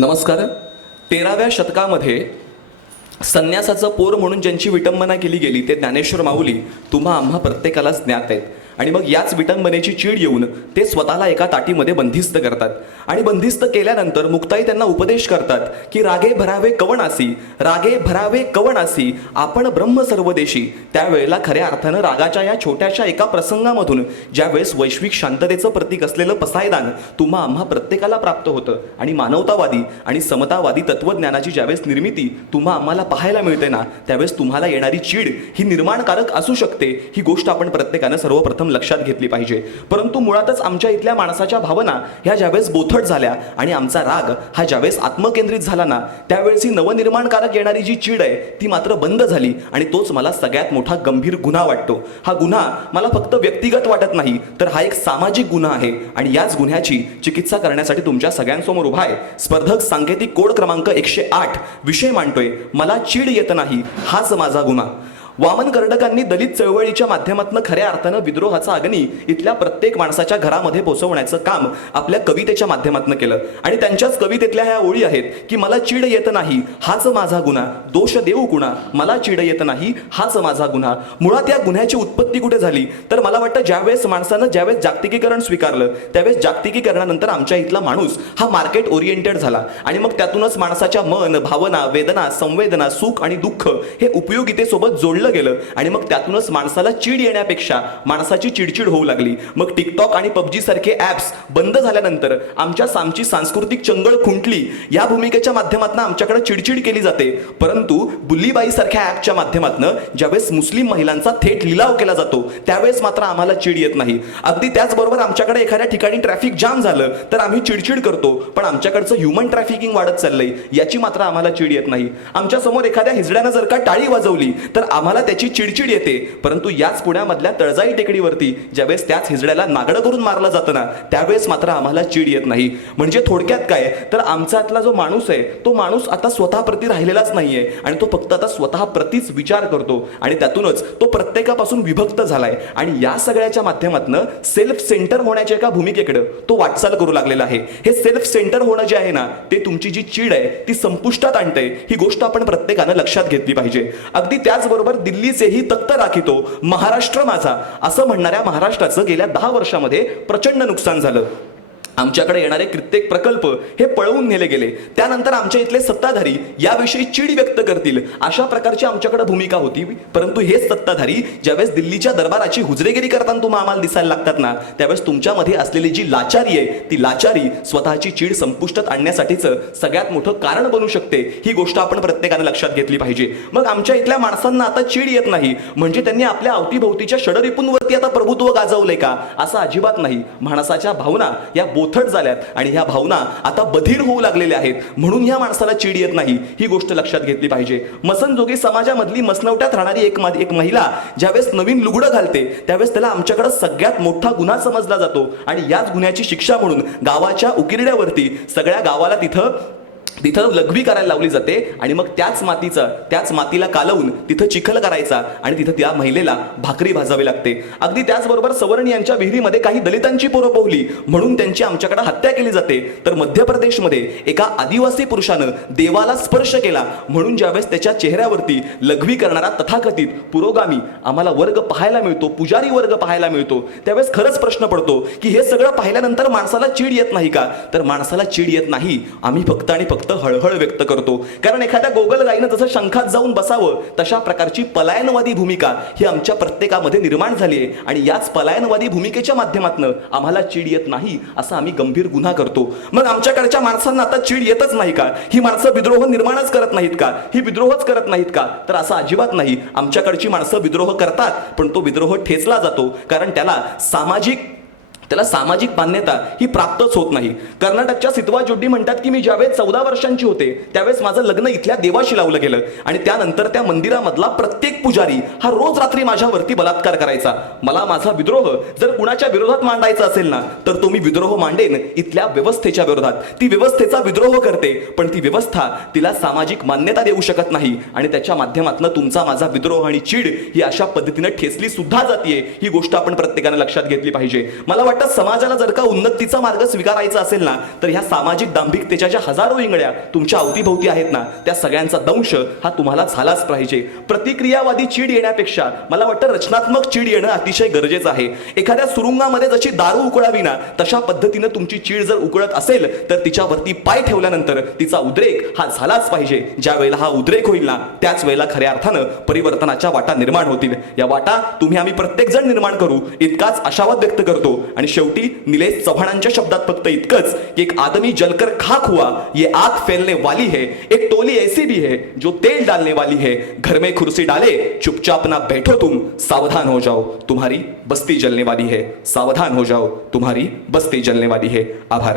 नमस्कार. तेराव्या शतकामध्ये संन्यासाचं पोर म्हणून ज्यांची विटंबना केली गेली ते ज्ञानेश्वर माऊली. तुम्हा आम्हा प्रत्येकालाच ज्ञात आहेत. आणि मग याच विटंबनेची चीड येऊन ते स्वतःला एका ताटीमध्ये बंदिस्त करतात. आणि बंदिस्त केल्यानंतर मुक्ताई त्यांना उपदेश करतात की रागे भरावे कवणासी रागे भरावे कवणासी आपण ब्रह्म सर्वदेशी. त्यावेळेला खऱ्या अर्थानं रागाच्या या छोट्याशा एका प्रसंगामधून ज्यावेळेस वैश्विक शांततेचं प्रतीक असलेलं पसायदान तुम्हा आम्हा प्रत्येकाला प्राप्त होतं आणि मानवतावादी आणि समतावादी तत्वज्ञानाची ज्यावेळेस निर्मिती तुम्हा आम्हाला पाहायला मिळते ना त्यावेळेस तुम्हाला येणारी चीड ही निर्माणकारक असू शकते ही गोष्ट आपण प्रत्येकानं सर्वप्रथम लक्षात घेतली पाहिजे. परंतु मुळातच आमच्या इथल्या माणसाच्या भावना ह्या ज्यावेळेस बोथट झाल्या आणि आमचा राग हा ज्यावेळेस आत्मकेंद्रित झाला ना त्यावेळेस ही नवनिर्माणकारक येणारी जी चीड आहे ती मात्र बंद झाली आणि तोच मला सगळ्यात मोठा गंभीर गुन्हा वाटतो. हा गुन्हा मला फक्त व्यक्तिगत वाटत नाही तर हा एक सामाजिक गुन्हा आहे आणि याच गुन्ह्याची चिकित्सा करण्यासाठी तुमच्या सगळ्यांसमोर उभा आहे. स्पर्धक सांकेतिक कोड क्रमांक एकशे आठ विषय मांडतोय. मला चीड येत नाही हाच माझा गुन्हा. वामन कर्डकांनी दलित चळवळीच्या माध्यमातून खऱ्या अर्थानं विद्रोहाचा अग्नी इथल्या प्रत्येक माणसाच्या घरामध्ये पोचवण्याचं काम आपल्या कवितेच्या माध्यमातून केलं. आणि त्यांच्याच कवितेतल्या ह्या ओळी आहेत की मला चीड येत नाही हाच माझा गुन्हा. दोष देऊ कुणा? मला चीड येत नाही हाच माझा गुन्हा. मुळात या गुन्ह्याची उत्पत्ती कुठे झाली? तर मला वाटतं ज्यावेळेस माणसानं ज्यावेळेस जागतिकीकरण स्वीकारलं त्यावेळेस जागतिकीकरणानंतर आमच्या इथला माणूस हा मार्केट ओरिएंटेड झाला. आणि मग त्यातूनच माणसाच्या मन भावना वेदना संवेदना सुख आणि दुःख हे उपयोगितेसोबत जोडलं गेलं आणि मग त्यातूनच माणसाला चीड येण्यापेक्षा माणसाची चिडचिड होऊ लागली. मग टिकटॉक आणि पबजी सारखे ॲप्स बंद झाल्यानंतर आमच्या सामची सांस्कृतिक चंगळ खुंटली या भूमिकेच्या माध्यमातून आमच्याकडे चिडचिड केली जाते. परंतु बुल्लीबाई सारख्या ऍपच्या माध्यमातून ज्यावेळेस मुस्लिम महिलांचा थेट लिलाव केला जातो त्यावेळेस मात्र आम्हाला चीड येत नाही. अगदी त्याचबरोबर आमच्याकडे एखाद्या ठिकाणी ट्रॅफिक जाम झालं तर आम्ही चिडचिड करतो. पण आमच्याकडचं ह्युमन ट्रॅफिकिंग वाढत चाललंय याची मात्र आम्हाला चीड येत नाही. आमच्यासमोर एखाद्या हिजड्यानं जर का टाळी वाजवली तर आम्हाला त्याची चिडचिड येते. परंतु याच पुण्यामधल्या तळजाई टेकडीवरती ज्यावेळेस त्याच हिजड्याला नागडं करून मारलं जातं ना त्यावेळेस मात्र आम्हाला चीड येत नाही. म्हणजे थोडक्यात काय तर आमच्यातला जो माणूस आहे तो माणूस आता स्वतःप्रती राहिलेलाच नाहीये आणि तो फक्त आता स्वतःप्रतीच विचार करतो आणि त्यातूनच तो प्रत्येकापासून विभक्त झालाय. आणि या सगळ्याच्या माध्यमातनं सेल्फ सेंटर होण्याच्या एका भूमिकेकडे तो वाटचाल करू लागलेला आहे. हे सेल्फ सेंटर होणं जे आहे ना ते तुमची जी चीड आहे ती संपुष्टात आणते ही गोष्ट आपण प्रत्येकानं लक्षात घेतली पाहिजे. अगदी त्याचबरोबर दिल्लीचेही तख्त राखितो. महाराष्ट्र माझा. असं म्हणणाऱ्या महाराष्ट्राचं गेल्या दहा वर्षामध्ये प्रचंड नुकसान झालं. आमच्याकडे येणारे कित्येक प्रकल्प हे पळवून नेले गेले. त्यानंतर आमच्या इथले सत्ताधारी याविषयी चीड व्यक्त करतील. अशा प्रकारची आमच्याकडे भूमिका होती. परंतु हेच सत्ताधारी ज्यावेळेस दिल्लीच्या दरबाराची हुजरेगिरी करताना तुम्हाला आम्हाला दिसायला लागतात ना त्यावेळेस तुमच्यामध्ये असलेली जी लाचारी आहे ती लाचारी स्वतःची चीड संपुष्टात आणण्यासाठीच सगळ्यात मोठं कारण बनू शकते. ही गोष्ट आपण प्रत्येकाने लक्षात घेतली पाहिजे. मग आमच्या इथल्या माणसांना आता चीड येत नाही. म्हणजे त्यांनी आपल्या अवतीभोवतीच्या षडरिपूंवरती आता प्रभुत्व गाजवलंय का? असं अजिबात नाही. माणसाच्या भावना या बोथट झाल्यात आणि ह्या भावना आता बधीर होऊ लागलेल्या आहेत. म्हणून ह्या माणसाला चीड येत नाही. ही गोष्ट लक्षात घेतली पाहिजे. मसनजोगी समाजामधली मसनवट्यात राहणारी एक एक महिला ज्यावेळेस नवीन लुगडं घालते त्यावेळेस त्याला आमच्याकडे सगळ्यात मोठा गुन्हा समजला जातो. आणि याच गुन्ह्याची शिक्षा म्हणून गावाच्या उकिरड्यावरती सगळ्या गावाला तिथं तिथं लघवी करायला लावली जाते आणि मग त्याच मातीचा त्याच मातीला कालवून तिथं चिखल करायचा आणि तिथं त्या महिलेला भाकरी भाजावी लागते. अगदी त्याचबरोबर सवर्ण यांच्या विहिरीमध्ये काही दलितांची पोरं पोहली म्हणून त्यांची आमच्याकडे हत्या केली जाते. तर मध्य प्रदेशमध्ये एका आदिवासी पुरुषानं देवाला स्पर्श केला म्हणून ज्यावेळेस त्याच्या चेहऱ्यावरती लघवी करणारा तथाकथित पुरोगामी आम्हाला वर्ग पाहायला मिळतो पुजारी वर्ग पाहायला मिळतो त्यावेळेस खरंच प्रश्न पडतो की हे सगळं पाहिल्यानंतर माणसाला चीड येत नाही का? तर माणसाला चीड येत नाही आम्ही फक्त आणि फक्त हळहळ व्यक्त करतो. कारण एखाद्या गोगल गाईनं जसं शंखात जाऊन बसावं तशा प्रकारची पलायनवादी भूमिका ही आमच्या प्रत्येकामध्ये निर्माण झाली आहे आणि याच पलायनवादी भूमिकेच्या माध्यमातून आम्हाला चीड येत नाही असा आम्ही गंभीर गुन्हा करतो. मग आमच्याकडच्या माणसांना आता चीड येतच नाही का? ही माणसं विद्रोह निर्माणच करत नाहीत का? ही विद्रोहच करत नाहीत का? तर असं अजिबात नाही. आमच्याकडची माणसं विद्रोह करतात पण तो विद्रोह ठेचला जातो. कारण त्याला सामाजिक त्याला सामाजिक मान्यता ही प्राप्तच होत नाही. कर्नाटकच्या सितवा जोड्डी म्हणतात की मी ज्यावेळेस चौदा वर्षांची होते त्यावेळेस माझं लग्न इथल्या देवाशी लावलं गेलं आणि त्यानंतर त्या मंदिरामधला प्रत्येक पुजारी हा रोज रात्री माझ्यावरती बलात्कार करायचा. मला माझा विद्रोह जर कुणाच्या विरोधात मांडायचा असेल ना तर तो मी विद्रोह मांडेन इथल्या व्यवस्थेच्या विरोधात. ती व्यवस्थेचा विद्रोह करते पण ती व्यवस्था तिला सामाजिक मान्यता देऊ शकत नाही आणि त्याच्या माध्यमातून तुमचा माझा विद्रोह आणि चीड ही अशा पद्धतीने ठेचली सुद्धा जातीये. ही गोष्ट आपण प्रत्येकाने लक्षात घेतली पाहिजे. मला वाटतं वाटतं समाजाला जर का उन्नतीचा मार्ग स्वीकारायचा असेल ना तर ह्या सामाजिक दांभिकतेच्या ज्या हजारो इंगळ्या तुमच्या अवतीभोवती आहेत ना त्या सगळ्यांचा दंश हा तुम्हाला झालाच पाहिजे. प्रतिक्रियावादी चीड येण्यापेक्षा मला वाटतं रचनात्मक चीड येणं अतिशय गरजेचं आहे. एखाद्या सुरुंगामध्ये जशी दारू उकळावी ना तशा पद्धतीनं तुमची चीड जर उकळत असेल तर तिच्यावरती पाय ठेवल्यानंतर तिचा उद्रेक हा झालाच पाहिजे. ज्या वेळेला हा उद्रेक होईल ना त्याच वेळेला खऱ्या अर्थानं परिवर्तनाच्या वाटा निर्माण होतील. या वाटा तुम्ही आम्ही प्रत्येक जण निर्माण करू इतकाच आशावाद व्यक्त करतो आणि आणि शेवटी निलेश चव्हाणांच्या शब्दात फक्त इतकंच की एक आदमी जलकर खाक हुआ ये आग फैलने वाली है एक टोली ऐसी भी है जो तेल डालने वाली है घर में कुर्सी डाले चुपचाप ना बैठो तुम सावधान हो जाओ तुम्हारी बस्ती जलने वाली है सावधान हो जाओ तुम्हारी बस्ती जलने वाली है आभार।